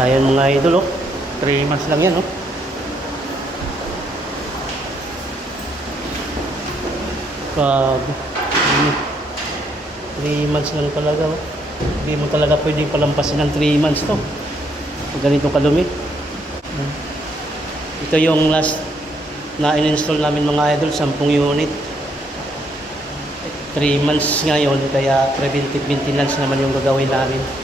Ayan mga idol, oh. 3 months lang yan, oh. Grabe. 3 months lang talaga, oh. Hindi mo talaga pwedeng palampasin ng 3 months to. Pag ganito kalumi. Ito yung last na in-install namin mga idol, 10 unit. 3 months ngayon, kaya preventive maintenance naman yung gagawin namin.